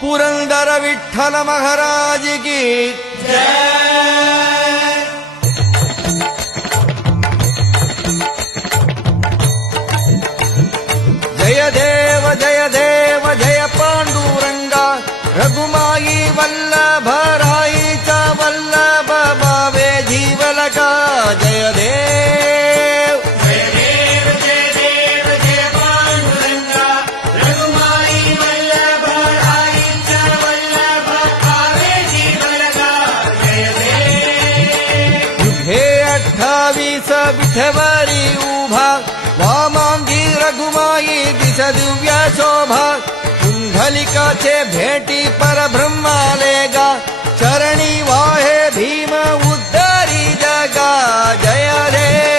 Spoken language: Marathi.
पुरंदर विठ्ठल महाराज की जय देव जय देव जय पांडुरंगा रघुमाई वल्लभ राईचा वल्लभ भावे जीवलका जय देव जय देव जय देव जय पांडुरंगा रघुमाई वल्लभ राईचा वल्लभ भावे जीवलका जय देव हे 28 विठवरी उभा वामांगी रघुमाई दिस दिव्य शोभा कुंडलिकाचे भेटी परब्रह्मालेगा चरणी वाहे भीम उद्धारी जगा जय देव